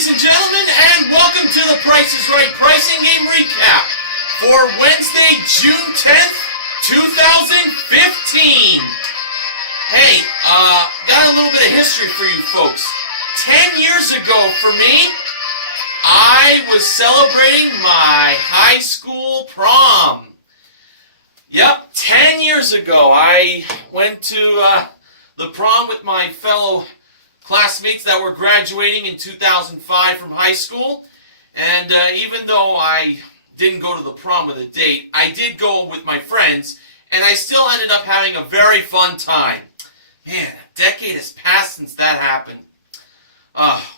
ladies and gentlemen, and welcome to the Price is Right Pricing Game Recap for Wednesday, June 10th, 2015. Hey, got a little bit of history for you folks. 10 years ago for me, I was celebrating my high school prom. Yep, 10 years ago, I went to the prom with my fellow classmates that were graduating in 2005 from high school. And even though I didn't go to the prom with a date, I did go with my friends, and I still ended up having a very fun time. Man, a decade has passed since that happened.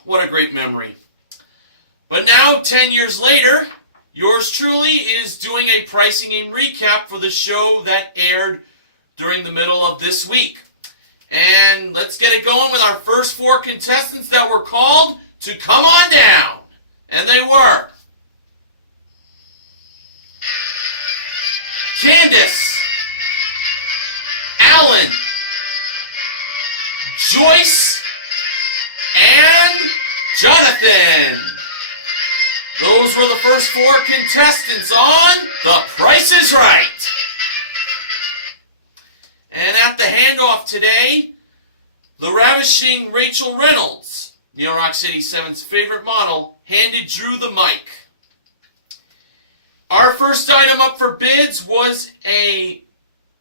What a great memory. But now, 10 years later, yours truly is doing a pricing game recap for the show that aired during the middle of this week. And let's get it going with our first four contestants that were called to come on down. And they were Candace, Alan, Joyce, and Jonathan. Those were the first four contestants on The Price is Right. And at the handoff today, the ravishing Rachel Reynolds, New York City 7's favorite model, handed Drew the mic. Our first item up for bids was a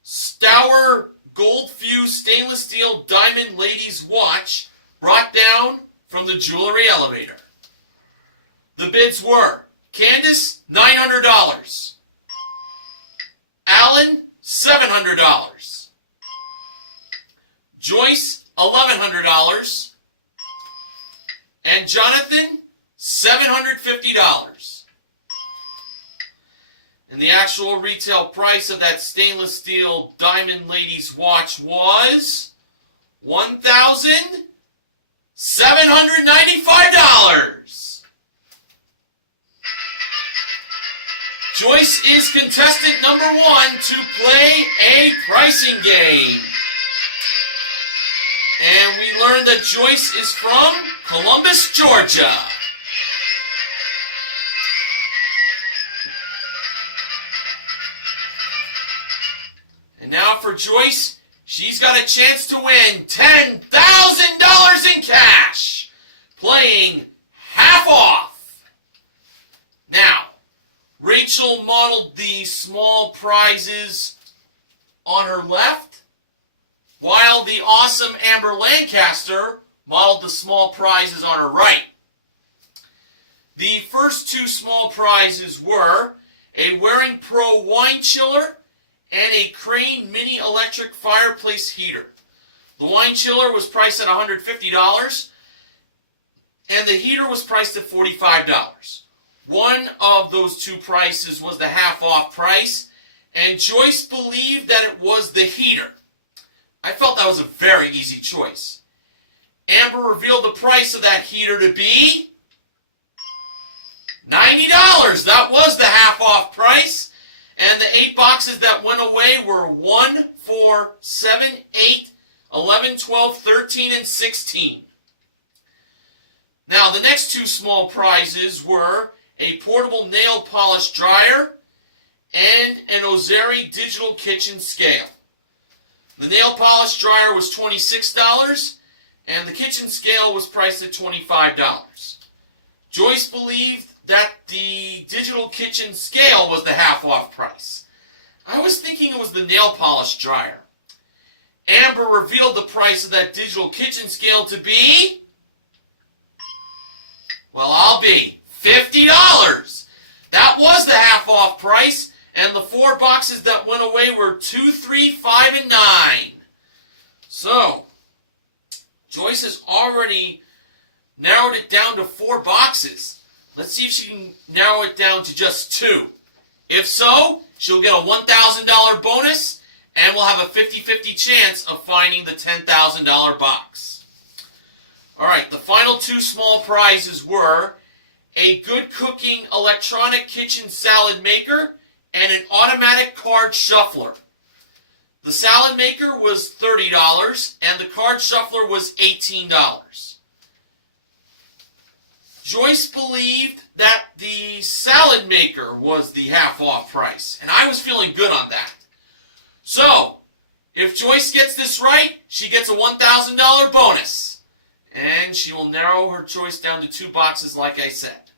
Stour gold fused stainless steel diamond ladies watch brought down from the jewelry elevator. The bids were Candace, $900. Alan, $700. Joyce, $1,100. And Jonathan, $750. And the actual retail price of that stainless steel diamond ladies watch was $1,795. Joyce is contestant number one to play a pricing game. And we learned that Joyce is from Columbus, Georgia. And now for Joyce, she's got a chance to win $10,000 in cash, playing half off. Now, Rachel modeled the small prizes on her left, while the awesome Amber Lancaster modeled the small prizes on her right. The first two small prizes were a Waring Pro wine chiller and a Crane mini electric fireplace heater. The wine chiller was priced at $150, and the heater was priced at $45. One of those two prices was the half-off price, and Joyce believed that it was the heater. I felt that was a very easy choice. Amber revealed the price of that heater to be $90. That was the half-off price. And the 8 boxes that went away were 1, 4, 7, 8, 11, 12, 13, and 16. Now, the next two small prizes were a portable nail polish dryer and an Ozeri digital kitchen scale. The nail polish dryer was $26, and the kitchen scale was priced at $25. Joyce believed that the digital kitchen scale was the half-off price. I was thinking it was the nail polish dryer. Amber revealed the price of that digital kitchen scale to be, well, I'll be $50. That was the half-off price. And the 4 boxes that went away were 2, 3, 5, and 9. So, Joyce has already narrowed it down to 4 boxes. Let's see if she can narrow it down to just 2. If so, she'll get a $1,000 bonus, and we'll have a 50-50 chance of finding the $10,000 box. Alright, the final 2 small prizes were a good cooking electronic kitchen salad maker and an automatic card shuffler. The salad maker was $30, and the card shuffler was $18. Joyce believed that the salad maker was the half-off price, and I was feeling good on that. So, if Joyce gets this right, she gets a $1,000 bonus, and she will narrow her choice down to 2 boxes like I said.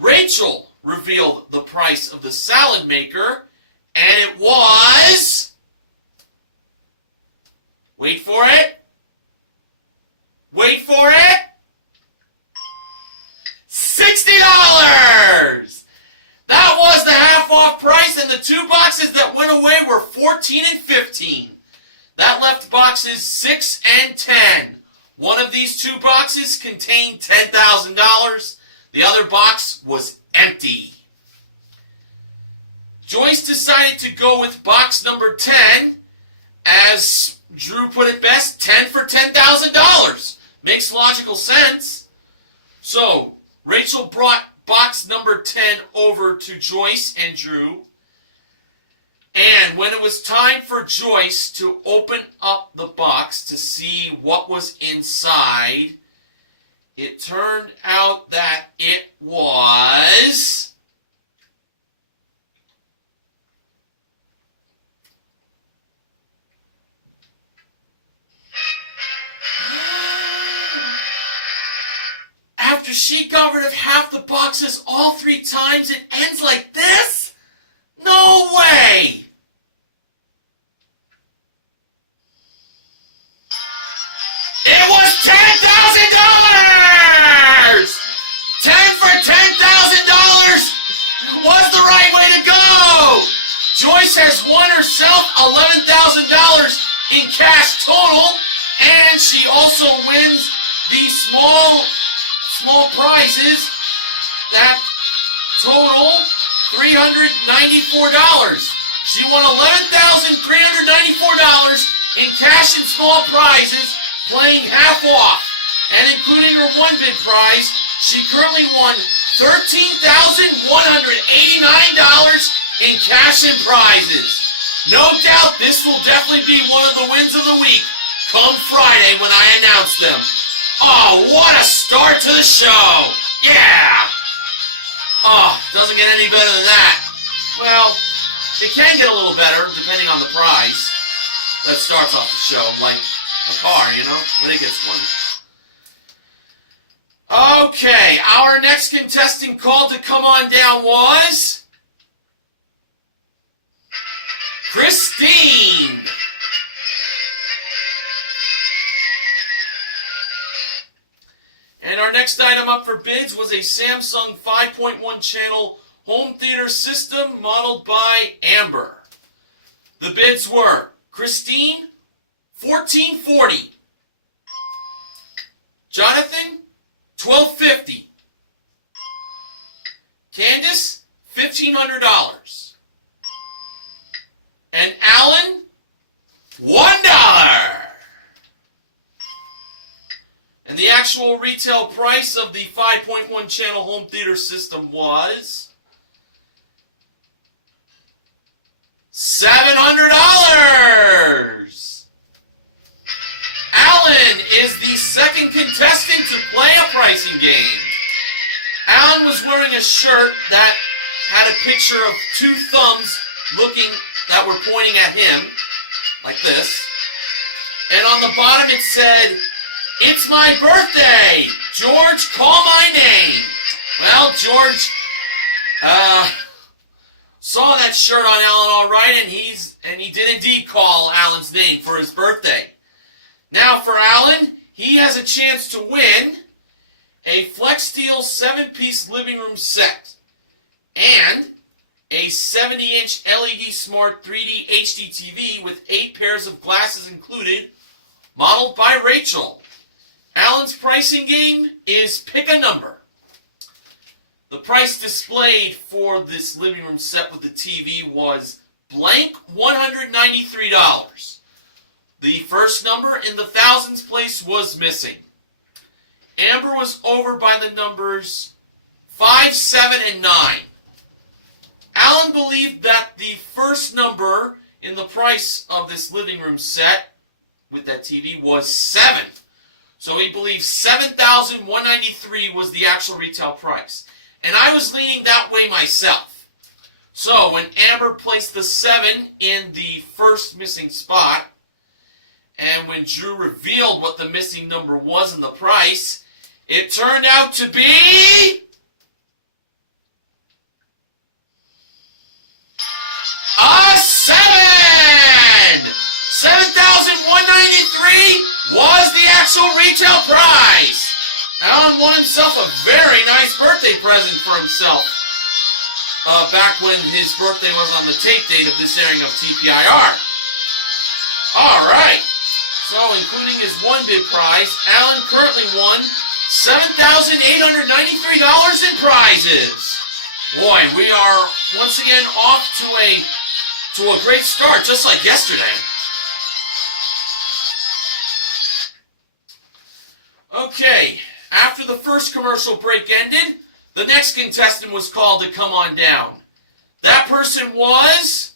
Rachel revealed the price of the salad maker, and it was... Wait for it. Wait for it. $60! That was the half-off price, and the 2 boxes that went away were 14 and 15. That left boxes 6 and 10. One of these 2 boxes contained $10,000. The other box was empty. Joyce decided to go with box number 10, as Drew put it best, 10 for $10,000. Makes logical sense. So, Rachel brought box number 10 over to Joyce and Drew. And when it was time for Joyce to open up the box to see what was inside, it turned out that it was... After she got rid of half the boxes all 3 times, it ends like this? No way! It was $10,000! 10 for $10,000 was the right way to go! Joyce has won herself $11,000 in cash total, and she also wins the small prizes that total $394. She won $11,394 in cash and small prizes playing half off. And including her 1-bid prize, she currently won $13,189 in cash and prizes. No doubt this will definitely be one of the wins of the week come Friday when I announce them. Oh, what a start to the show! Yeah! Oh, doesn't get any better than that. Well, it can get a little better depending on the prize that starts off the show, like a car, you know, when it gets one. Okay, our next contestant called to come on down was... Christine! And our next item up for bids was a Samsung 5.1 channel home theater system modeled by Amber. The bids were Christine, $1,440. Jonathan, $1,250. Candace, $1,500. And Alan, $1. And the actual retail price of the 5.1 channel home theater system was $700. Alan is the second contestant to play a pricing game. Alan was wearing a shirt that had a picture of 2 thumbs that were pointing at him, like this. And on the bottom it said, "It's my birthday! George, call my name!" Well, George saw that shirt on Alan all right, and he did indeed call Alan's name for his birthday. Now for Alan, he has a chance to win a Flex Steel 7-piece living room set and a 70-inch LED Smart 3D HD TV with 8 pairs of glasses included, modeled by Rachel. Alan's pricing game is pick a number. The price displayed for this living room set with the TV was blank $193. The first number in the thousands place was missing. Amber was over by the numbers 5, 7, and 9. Alan believed that the first number in the price of this living room set with that TV was 7. So he believes $7,193 was the actual retail price. And I was leaning that way myself. So when Amber placed the 7 in the first missing spot, and when Drew revealed what the missing number was in the price, it turned out to be a 7! $7,193 was the actual retail price. Alan won himself a very nice birthday present for himself. Back when his birthday was on the tape date of this airing of TPIR. Alright, so including his one bid prize, Alan currently won $7,893 in prizes. Boy, we are once again off to a great start, just like yesterday. Okay, after the first commercial break ended, the next contestant was called to come on down. That person was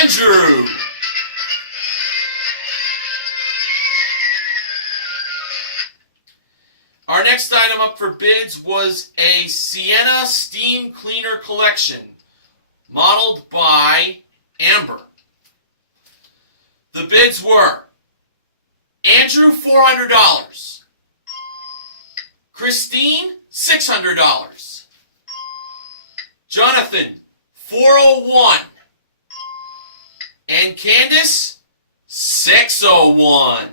Andrew. Our next item up for bids was a Sienna Steam Cleaner Collection, modeled by Amber. The bids were Andrew, $400. Christine, $600. Jonathan, $401. And Candace, $601.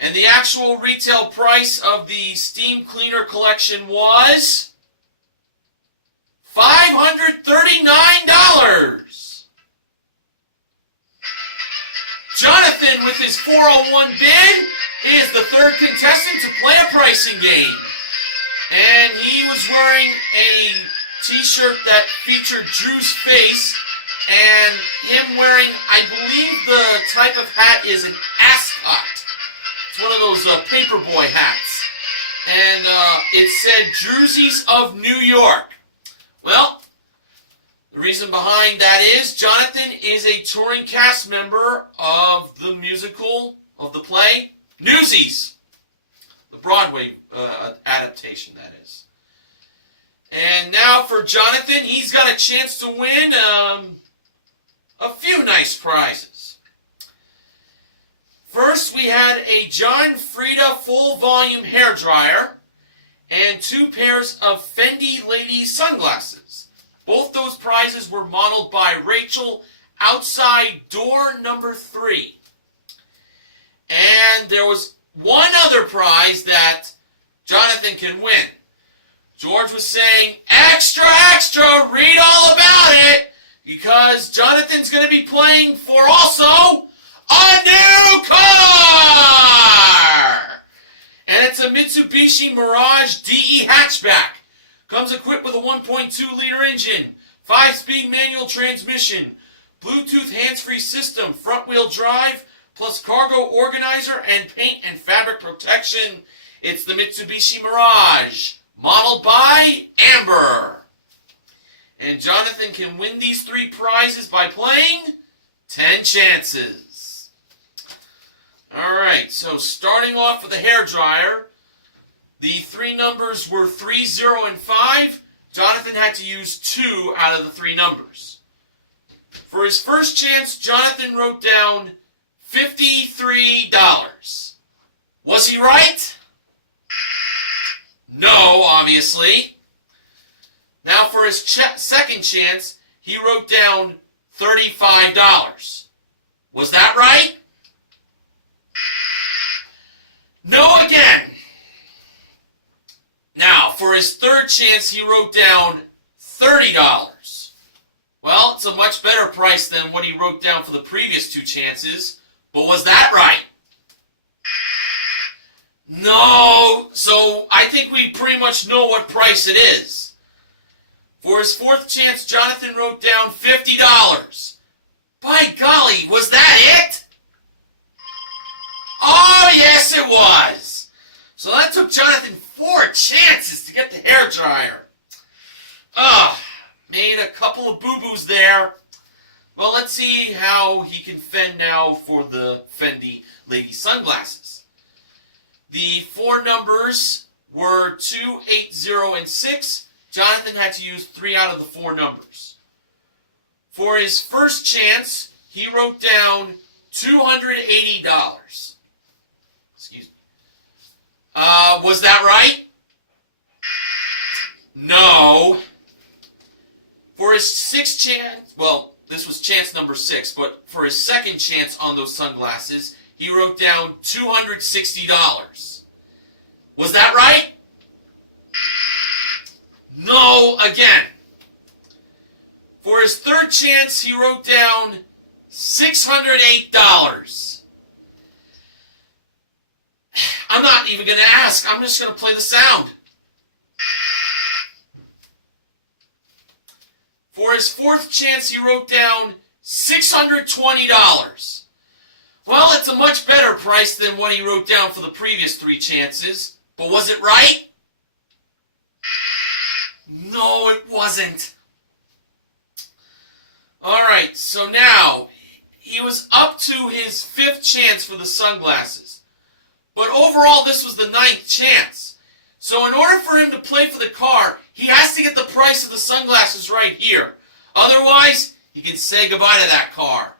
And the actual retail price of the Steam Cleaner Collection was $539. Jonathan, with his 401 bid, is the third contestant to play a pricing game. And he was wearing a t-shirt that featured Drew's face, and him wearing, I believe the type of hat is an ascot. It's one of those paperboy hats. And it said, Drewsies of New York. Well, the reason behind that is Jonathan is a touring cast member of the musical, of the play, Newsies. The Broadway adaptation, that is. And now for Jonathan, he's got a chance to win a few nice prizes. First, we had a John Frieda full volume hairdryer and 2 pairs of Fendi ladies sunglasses. Both those prizes were modeled by Rachel outside door number 3. And there was one other prize that Jonathan can win. George was saying, extra, extra, read all about it, because Jonathan's going to be playing for also a new car! And it's a Mitsubishi Mirage DE hatchback. Comes equipped with a 1.2-liter engine, 5-speed manual transmission, Bluetooth hands-free system, front-wheel drive, plus cargo organizer and paint and fabric protection. It's the Mitsubishi Mirage, modeled by Amber. And Jonathan can win these 3 prizes by playing 10 chances. Alright, so starting off with the hairdryer, the 3 numbers were 3, 0, and 5. Jonathan had to use 2 out of the 3 numbers. For his first chance, Jonathan wrote down $53. Was he right? No, obviously. Now for his second chance, he wrote down $35. Was that right? No again. Now, for his third chance, he wrote down $30. Well, it's a much better price than what he wrote down for the previous 2 chances. But was that right? No. So I think we pretty much know what price it is. For his fourth chance, Jonathan wrote down $50. By golly, was that it? Oh, yes, it was. So that took Jonathan 4 chances to get the hairdryer. Made a couple of boo-boos there. Well, let's see how he can fend now for the Fendi lady sunglasses. The four numbers were 2, 8, 0, and 6. Jonathan had to use 3 out of the 4 numbers. For his first chance, he wrote down $280. Excuse me. Was that right? No. For his sixth chance, well, this was chance number 6, but for his second chance on those sunglasses, he wrote down $260. Was that right? No, again. For his third chance, he wrote down $608. I'm not even going to ask. I'm just going to play the sound. For his fourth chance, he wrote down $620. Well, it's a much better price than what he wrote down for the previous 3 chances. But was it right? No, it wasn't. Alright, so now, he was up to his 5th chance for the sunglasses. But overall, this was the 9th chance. So in order for him to play for the car, he has to get the price of the sunglasses right here. Otherwise, he can say goodbye to that car.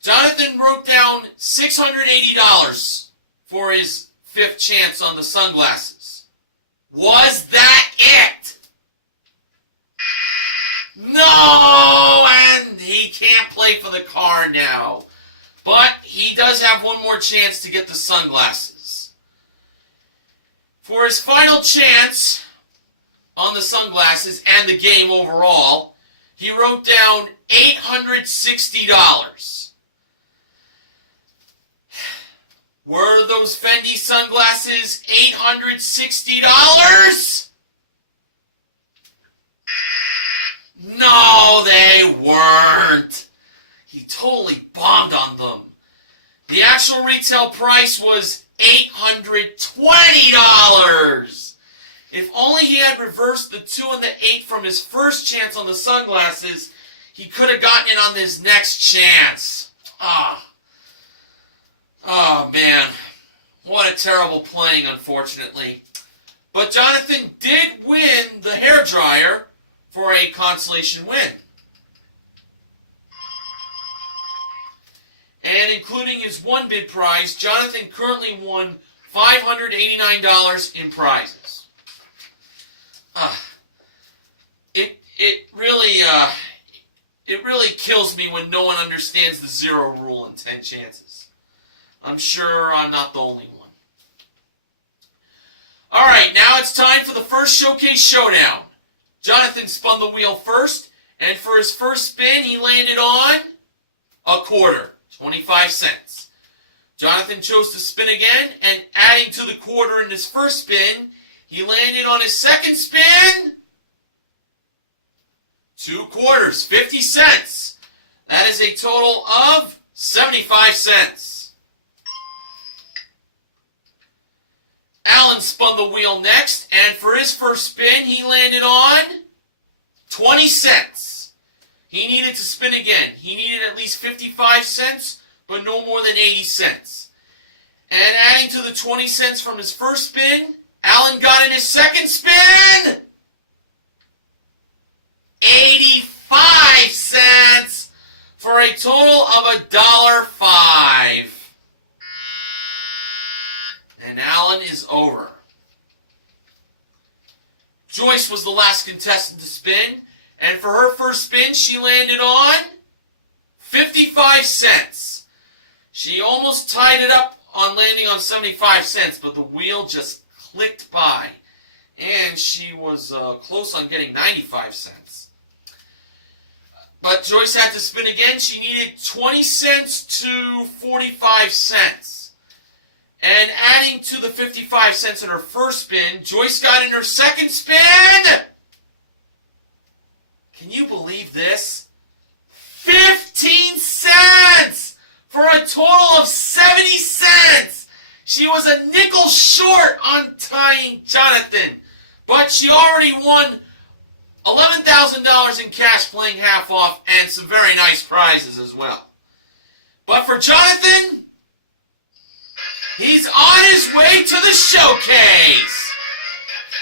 Jonathan wrote down $680 for his 5th chance on the sunglasses. Was that it? No! And he can't play for the car now. But he does have one more chance to get the sunglasses. For his final chance on the sunglasses and the game overall, he wrote down $860. Were those Fendi sunglasses $860? No, they weren't. He totally bombed on them. The actual retail price was $820. If only he had reversed the 2 and the 8 from his first chance on the sunglasses, he could have gotten it on his next chance. Oh, man. What a terrible playing, unfortunately. But Jonathan did win the hairdryer for a consolation win. And including his 1 bid prize, Jonathan currently won $589 in prizes. It really kills me when no one understands the 0 rule in 10 chances. I'm sure I'm not the only one. Alright, now it's time for the first showcase showdown. Jonathan spun the wheel first, and for his first spin, he landed on a quarter, 25 cents. Jonathan chose to spin again, and adding to the quarter in his first spin, he landed on his second spin, 2 quarters, 50 cents. That is a total of 75 cents. Alan spun the wheel next, and for his first spin, he landed on 20 cents. He needed to spin again. He needed at least 55 cents, but no more than 80 cents. And adding to the 20 cents from his first spin, Alan got in his second spin 85 cents for a total of $1.05. And Alan is over. Joyce was the last contestant to spin, and for her first spin, she landed on 55 cents. She almost tied it up on landing on 75 cents, but the wheel just clicked by, and she was close on getting 95 cents. But Joyce had to spin again. She needed 20 cents to 45 cents. And adding to the 55 cents in her first spin, Joyce got in her second spin. Can you believe this? 15 cents for a total of 70 cents. She was a nickel short on tying Jonathan, but she already won $11,000 $10,000 in cash playing half off and some very nice prizes as well. But for Jonathan, he's on his way to the showcase.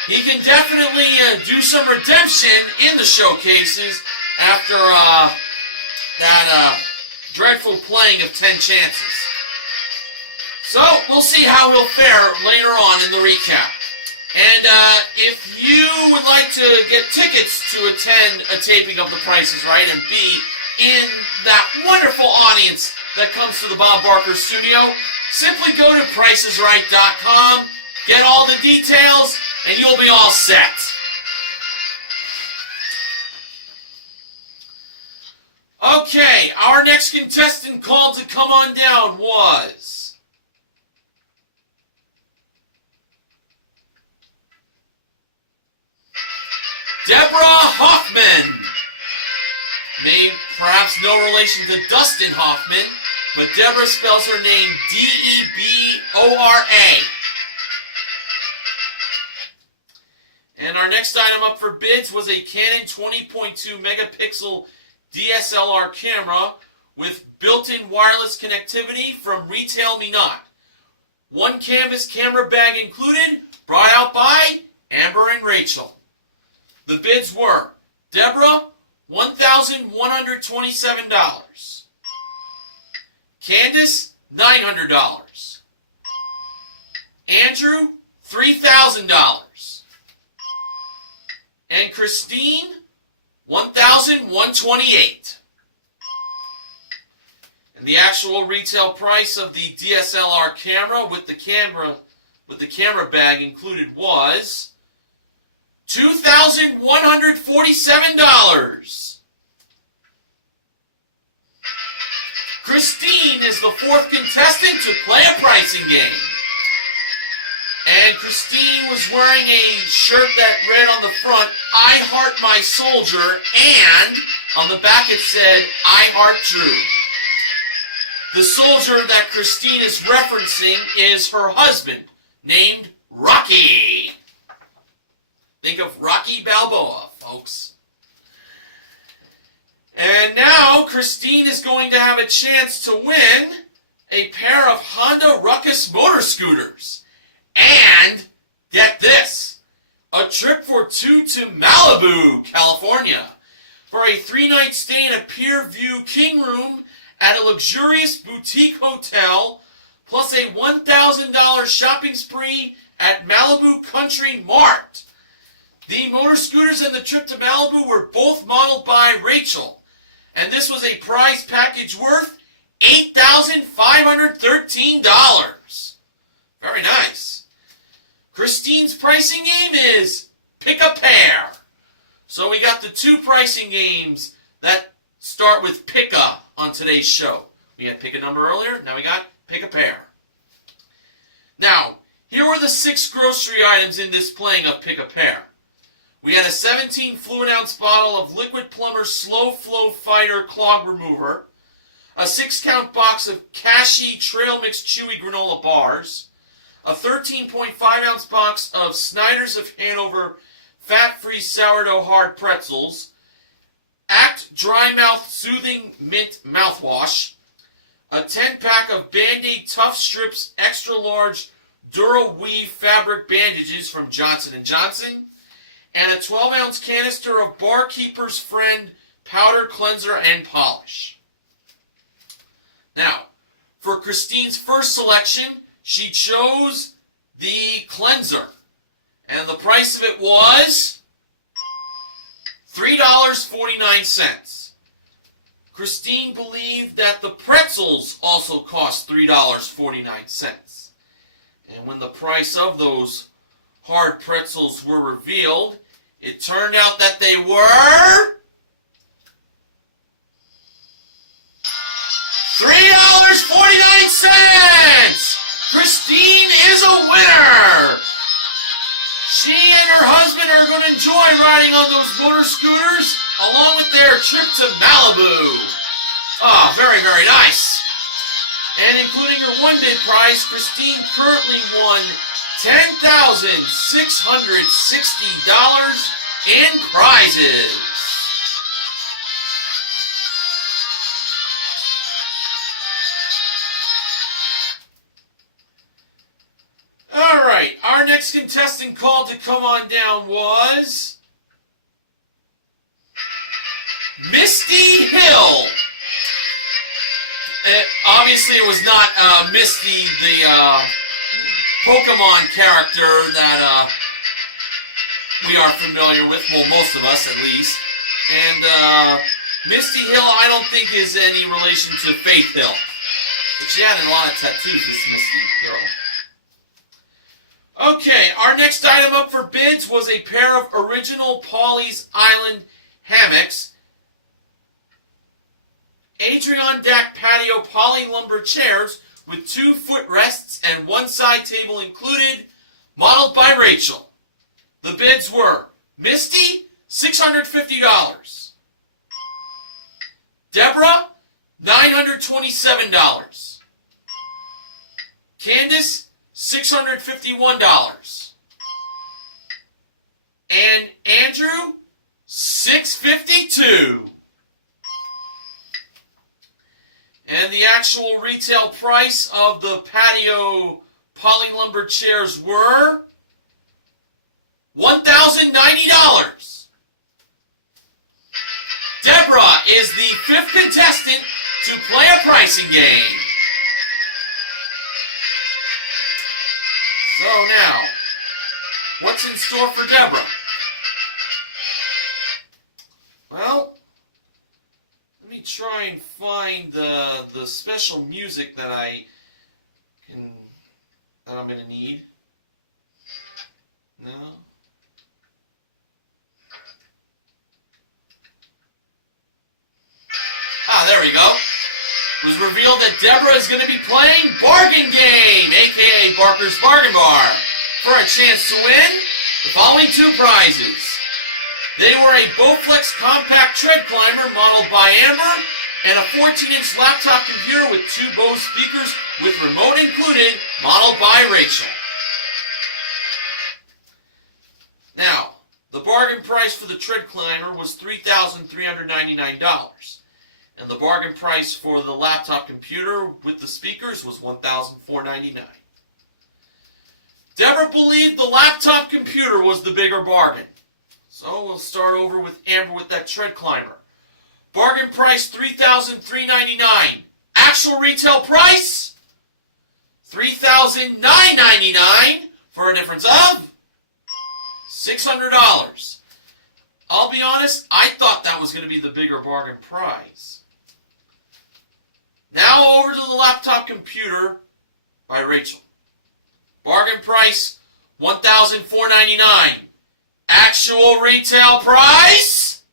He can definitely do some redemption in the showcases after that dreadful playing of 10 chances. So we'll see how he'll fare later on in the recap. And if you would like to get tickets to attend a taping of The Price is Right and be in that wonderful audience that comes to the Bob Barker studio, simply go to pricesright.com, get all the details, and you'll be all set. Okay, our next contestant called to come on down was Deborah Hoffman. Perhaps no relation to Dustin Hoffman, but Deborah spells her name D-E-B-O-R-A. And our next item up for bids was a Canon 20.2 megapixel DSLR camera with built-in wireless connectivity from Retail Me Not. One canvas camera bag included, brought out by Amber and Rachel. The bids were Deborah, $1,127. Candace, $900. Andrew, $3,000. And Christine, $1,128. And the actual retail price of the DSLR camera with the camera bag included was $2,147. Christine is the fourth contestant to play a pricing game. And Christine was wearing a shirt that read on the front, I Heart My Soldier, and on the back it said, I Heart Drew. The soldier that Christine is referencing is her husband, named Rocky. Think of Rocky Balboa, folks. And now Christine is going to have a chance to win a pair of Honda Ruckus motor scooters. And, get this, a trip for two to Malibu, California, for a 3-night stay in a Pier View King Room at a luxurious boutique hotel, plus a $1,000 shopping spree at Malibu Country Mart. The motor scooters and the trip to Malibu were both modeled by Rachel, and this was a prize package worth $8,513. Very nice. Christine's pricing game is pick a pair. So we got the two pricing games that start with pick a on today's show. We had pick a number earlier, now we got pick a pair. Now, here were the 6 grocery items in this playing of pick a pair. We had a 17 fluid ounce bottle of Liquid Plumber Slow Flow Fighter Clog Remover, a 6-count box of Kashi Trail Mix Chewy Granola Bars, a 13.5 ounce box of Snyder's of Hanover Fat-Free Sourdough Hard Pretzels, Act Dry Mouth Soothing Mint Mouthwash, a 10-pack of Band-Aid Tough Strips Extra Large Dura Weave Fabric Bandages from Johnson & Johnson, and a 12-ounce canister of Barkeeper's Friend Powder Cleanser and Polish. Now, for Christine's first selection, she chose the cleanser, and the price of it was $3.49. Christine believed that the pretzels also cost $3.49. And when the price of those hard pretzels were revealed, it turned out that they were $3.49! Christine is a winner! She and her husband are going to enjoy riding on those motor scooters along with their trip to Malibu. Ah, very, very nice. And including her one bid prize, Christine currently won $10,660 in prizes. contestant called to come on down was Misty Hill. Obviously, it was not Misty, the Pokemon character that we are familiar with. Well, most of us, at least. And Misty Hill, I don't think is any relation to Faith Hill. But she had a lot of tattoos, this Misty girl. Okay, our next item up for bids was a pair of original Pawleys Island hammocks. Adirondack patio poly lumber chairs with 2 footrests and 1 side table included, modeled by Rachel. The bids were Misty, $650. Deborah, $927. Candace, $651. And Andrew, $652. And the actual retail price of the patio poly lumber chairs were $1,090. Deborah is the 5th contestant to play a pricing game. So now, what's in store for Deborah? Well, let me try and find the special music that I'm going to need. No. There we go. It was revealed that Deborah is going to be playing Bargain Game, a.k.a. Barker's Bargain Bar, for a chance to win the following 2 prizes. They were a Bowflex compact tread climber modeled by Amber and a 14-inch laptop computer with 2 Bose speakers with remote included, modeled by Rachel. Now, the bargain price for the tread climber was $3,399. And the bargain price for the laptop computer with the speakers was $1,499. Deborah believed the laptop computer was the bigger bargain. So we'll start over with Amber with that tread climber. Bargain price $3,399. Actual retail price $3,999 for a difference of $600. I'll be honest, I thought that was going to be the bigger bargain prize. Now over to the laptop computer by Rachel. Bargain price $1,499. Actual retail price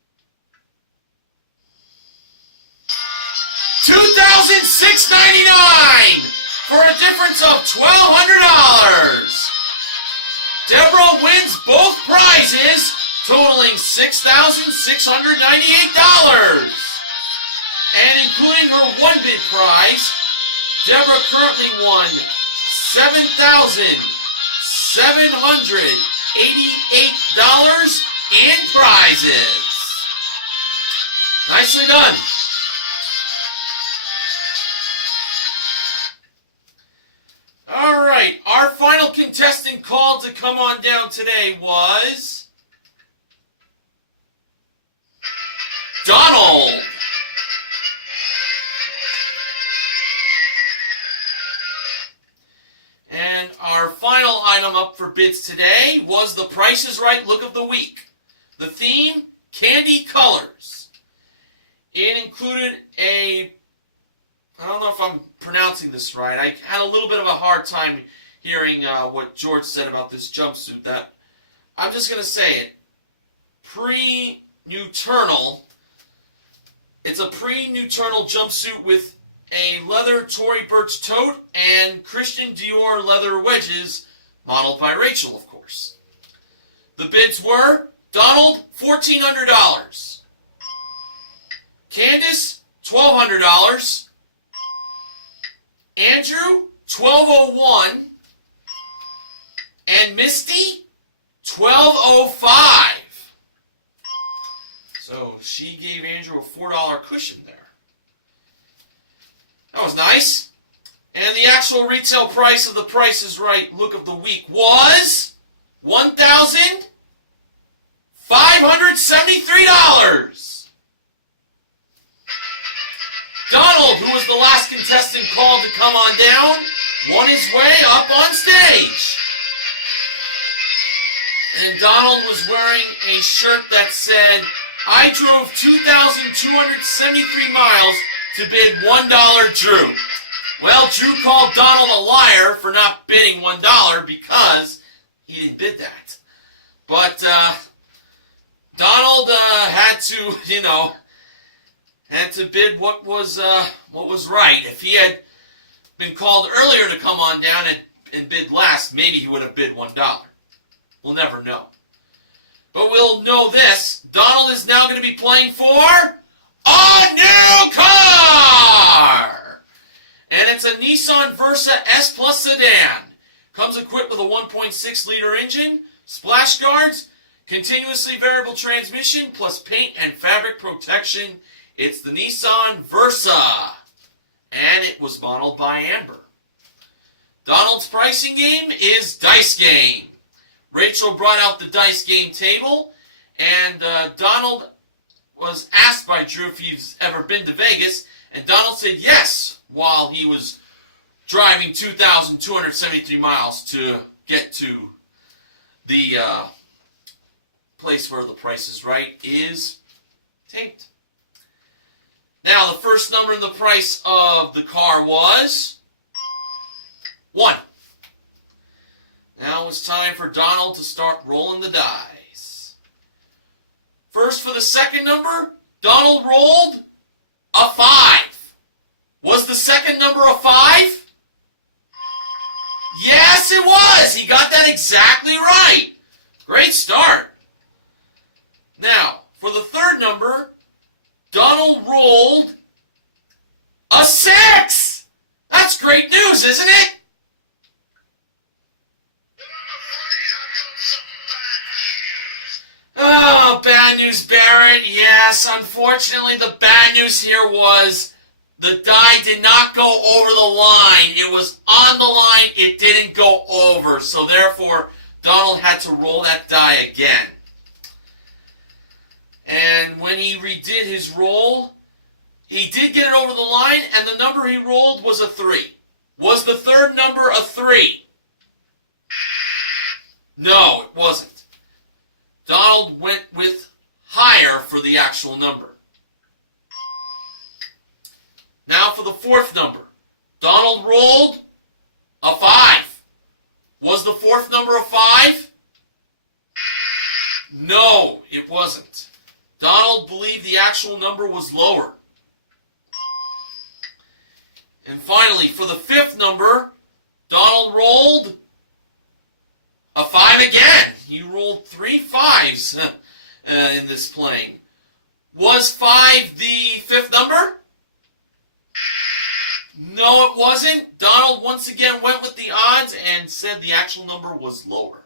$2,699 for a difference of $1,200. Deborah wins both prizes, totaling $6,698. And including her 1-bid prize, Deborah currently won $7,788 in prizes. Nicely done. All right, our final contestant called to come on down today was Donald. And our final item up for bids today was the Price is Right Look of the Week. The theme, Candy Colors. It included I don't know if I'm pronouncing this right. I had a little bit of a hard time hearing what George said about this jumpsuit. That I'm just going to say it. Pre-nuternal. It's a pre-nuternal jumpsuit with a leather Tory Burch tote and Christian Dior leather wedges, modeled by Rachel, of course. The bids were Donald, $1,400. Candace, $1,200. Andrew, $1,201. And Misty, $1,205. So she gave Andrew a $4 cushion there. That was nice. And the actual retail price of the Price is Right Look of the Week was $1,573. Donald, who was the last contestant called to come on down, won his way up on stage. And Donald was wearing a shirt that said, I drove 2,273 miles to bid $1 Drew. Well, Drew called Donald a liar for not bidding $1 because he didn't bid that. But Donald had to, had to bid what was right. If he had been called earlier to come on down and bid last, maybe he would have bid $1. We'll never know. But we'll know this. Donald is now going to be playing for a new car! And it's a Nissan Versa S Plus sedan. Comes equipped with a 1.6-liter engine, splash guards, continuously variable transmission, plus paint and fabric protection. It's the Nissan Versa. And it was modeled by Amber. Donald's pricing game is Dice Game. Rachel brought out the dice game table, and Donald was asked by Drew if he's ever been to Vegas, and Donald said yes, while he was driving 2,273 miles to get to the place where the Price is Right is taped. Now, the first number in the price of the car was 1. Now it's time for Donald to start rolling the dice. First, for the second number, Donald rolled a 5. Was the second number a 5? Yes, it was. He got that exactly right. Great start. Now, for the third number, Donald rolled a 6. That's great news, isn't it? Oh, bad news, Barrett. Yes, unfortunately, the bad news here was the die did not go over the line. It was on the line. It didn't go over. So, therefore, Donald had to roll that die again. And when he redid his roll, he did get it over the line, and the number he rolled was a 3. Was the third number a 3? No, it wasn't. Donald went with higher for the actual number. Now for the fourth number. Donald rolled a 5. Was the fourth number a 5? No, it wasn't. Donald believed the actual number was lower. And finally, for the fifth number, Donald rolled a 5 again. He rolled 3 5s in this playing. Was 5 the fifth number? No, it wasn't. Donald once again went with the odds and said the actual number was lower.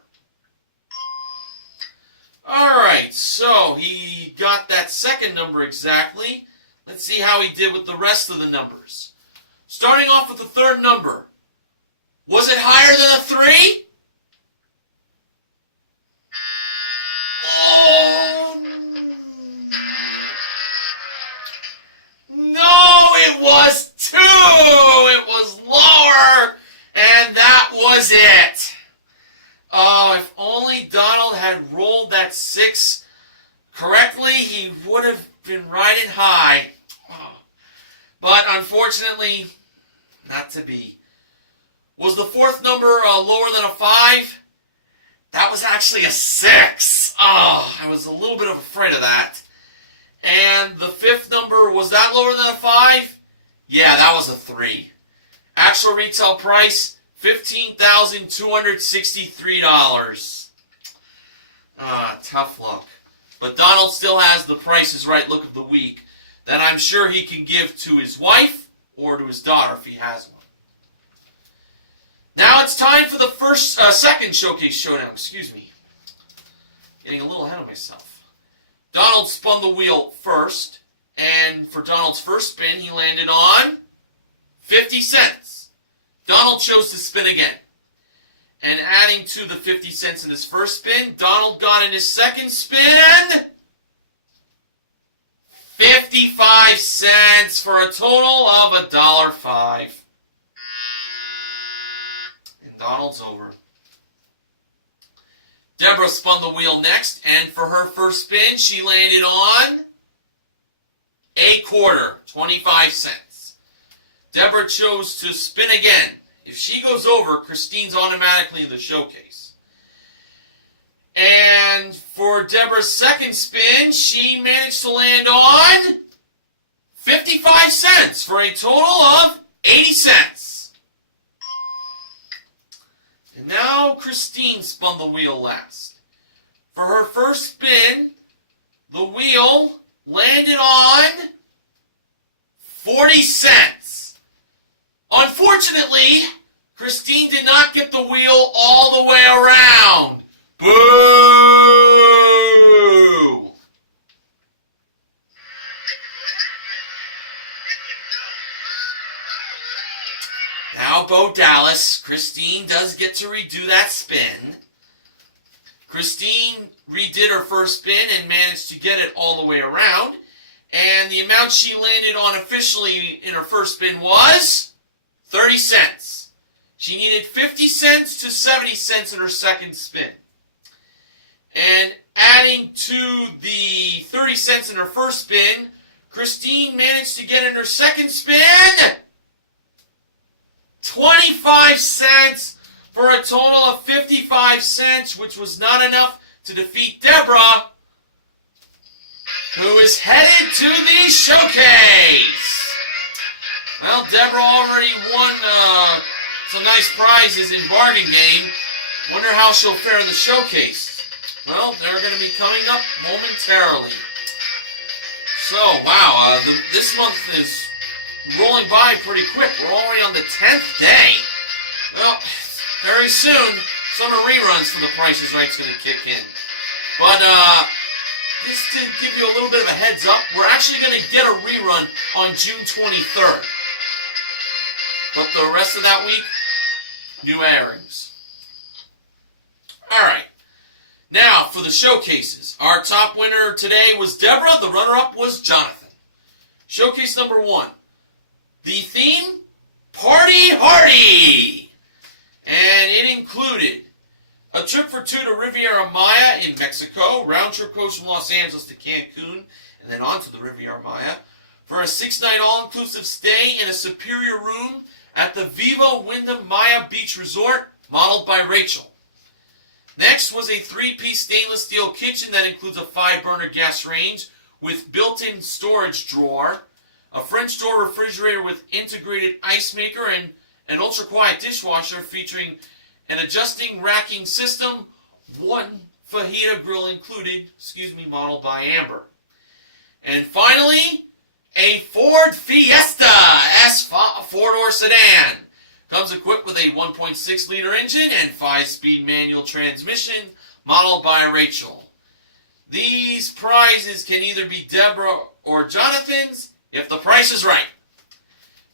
Alright, so he got that second number exactly. Let's see how he did with the rest of the numbers. Starting off with the third number. Was it higher than a 3? Oh, no, it was 2. It was lower, and that was it. Oh, if only Donald had rolled that 6 correctly, he would have been riding high. But unfortunately, not to be. Was the fourth number lower than a 5? That was actually a 6. Oh, I was a little bit afraid of that. And the fifth number, was that lower than a 5? Yeah, that was a 3. Actual retail price, $15,263. Tough luck. But Donald still has the Price is Right look of the week that I'm sure he can give to his wife or to his daughter if he has one. Now it's time for the second Showcase Showdown. Excuse me. Getting a little ahead of myself. Donald spun the wheel first, and for Donald's first spin, he landed on 50 cents. Donald chose to spin again. And adding to the 50 cents in his first spin, Donald got in his second spin 55 cents for a total of $1.05. And Donald's over. Deborah spun the wheel next, and for her first spin, she landed on a quarter, 25 cents. Deborah chose to spin again. If she goes over, Christine's automatically in the showcase. And for Deborah's second spin, she managed to land on 55 cents for a total of 80 cents. And now Christine spun the wheel last. For her first spin, the wheel landed on 40 cents. Unfortunately, Christine did not get the wheel all the way around. Boo! Now, Bo Dallas, Christine does get to redo that spin. Christine redid her first spin and managed to get it all the way around. And the amount she landed on officially in her first spin was 30 cents. She needed 50 cents to 70 cents in her second spin. And adding to the 30 cents in her first spin, Christine managed to get in her second spin 25 cents for a total of 55 cents, which was not enough to defeat Deborah, who is headed to the showcase. Well, Deborah already won some nice prizes in Bargain Game. Wonder how she'll fare in the showcase. Well, they're going to be coming up momentarily. So, wow, this month is rolling by pretty quick. We're already on the 10th day. Well, very soon, summer reruns for The Price is Right's going to kick in. But, just to give you a little bit of a heads up, we're actually going to get a rerun on June 23rd. But the rest of that week, new airings. Alright. Now, for the showcases. Our top winner today was Deborah. The runner-up was Jonathan. Showcase number 1. The theme, Party Hardy. And it included a trip for 2 to Riviera Maya in Mexico, round-trip coach from Los Angeles to Cancun, and then on to the Riviera Maya, for a 6-night all-inclusive stay in a superior room at the Viva Wyndham Maya Beach Resort, modeled by Rachel. Next was a 3-piece stainless steel kitchen that includes a 5-burner gas range with built-in storage drawer, a French door refrigerator with integrated ice maker, and an ultra-quiet dishwasher featuring an adjusting racking system, 1 fajita grill included, modeled by Amber. And finally, a Ford Fiesta S 4-door sedan. Comes equipped with a 1.6-liter engine and 5-speed manual transmission, modeled by Rachel. These prizes can either be Deborah or Jonathan's if the price is right.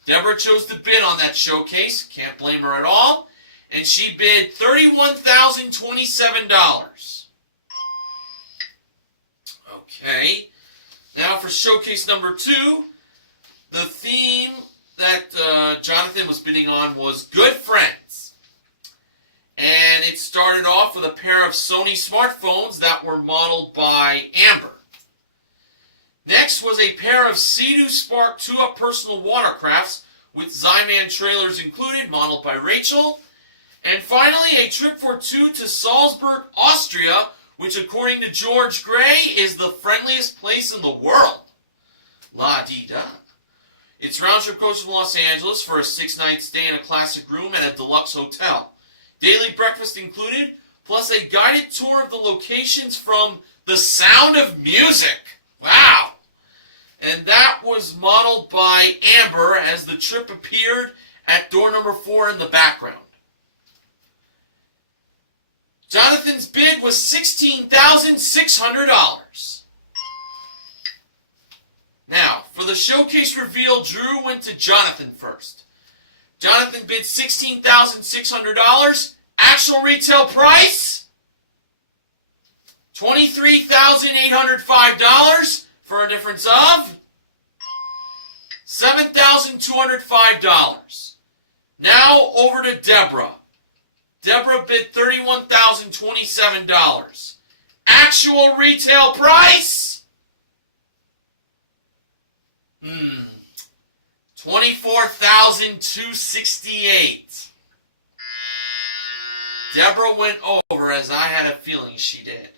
Deborah chose to bid on that showcase, can't blame her at all, and she bid $31,027. Okay, now for showcase number 2, the theme that Jonathan was bidding on was Good Friends. And it started off with a pair of Sony smartphones that were modeled by Amber. Next was a pair of Sea-Doo Spark 2-Up personal watercrafts with Zyman trailers included, modeled by Rachel. And finally, a trip for 2 to Salzburg, Austria, which according to George Gray is the friendliest place in the world. La-dee-da. It's round-trip coach from Los Angeles for a 6-night stay in a classic room at a deluxe hotel. Daily breakfast included, plus a guided tour of the locations from The Sound of Music. Wow! And that was modeled by Amber as the trip appeared at door number 4 in the background. Jonathan's bid was $16,600. Now, for the showcase reveal, Drew went to Jonathan first. Jonathan bid $16,600. Actual retail price, $23,805 for a difference of $7,205. Now over to Deborah. Deborah bid $31,027. Actual retail price, $24,268. Deborah went over, as I had a feeling she did.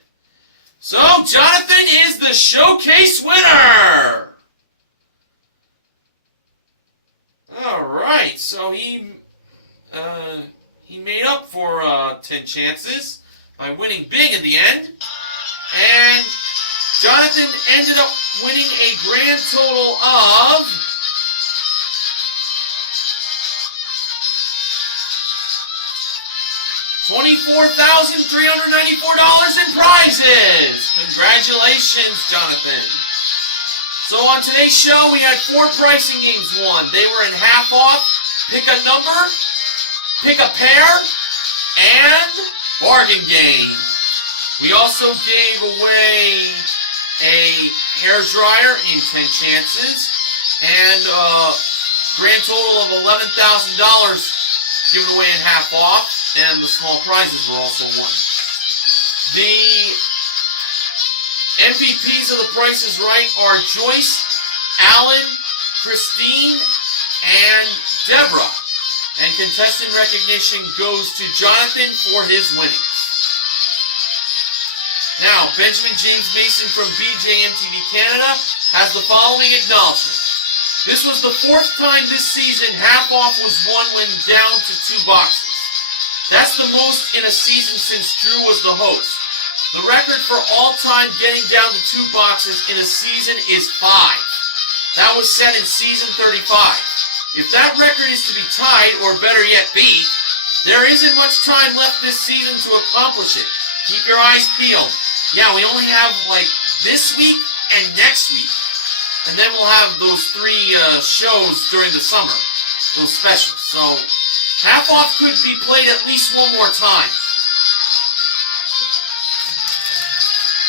So, Jonathan is the showcase winner! Alright, so he made up for 10 chances by winning big in the end. And Jonathan ended up winning a grand total of $24,394 in prizes. Congratulations, Jonathan. So on today's show, we had 4 pricing games won. They were in half off, pick a number, pick a pair, and bargain game. We also gave away a hair dryer in 10 chances, and a grand total of $11,000 given away in half off, and the small prizes were also won. The MVPs of The Price is Right are Joyce, Alan, Christine, and Deborah. And contestant recognition goes to Jonathan for his winnings. Now, Benjamin James Mason from BJMTV Canada has the following acknowledgement. This was the 4th time this season half-off was won when down to 2 boxes. That's the most in a season since Drew was the host. The record for all-time getting down to 2 boxes in a season is 5. That was set in season 35. If that record is to be tied, or better yet beat, there isn't much time left this season to accomplish it. Keep your eyes peeled. Yeah, we only have like this week and next week. And then we'll have those 3 shows during the summer, those specials. So half off could be played at least one more time.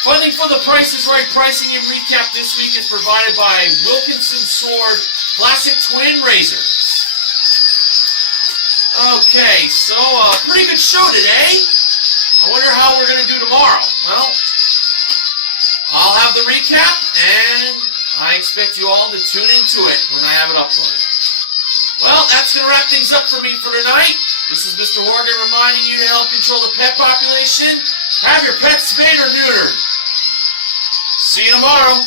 Funding for The Price is Right pricing and recap this week is provided by Wilkinson Sword Classic Twin Razors. Okay, so pretty good show today. I wonder how we're going to do tomorrow. Well, I'll have the recap, and I expect you all to tune into it when I have it uploaded. Well, that's going to wrap things up for me for tonight. This is Mr. Horgan reminding you to help control the pet population. Have your pets spayed or neutered. See you tomorrow.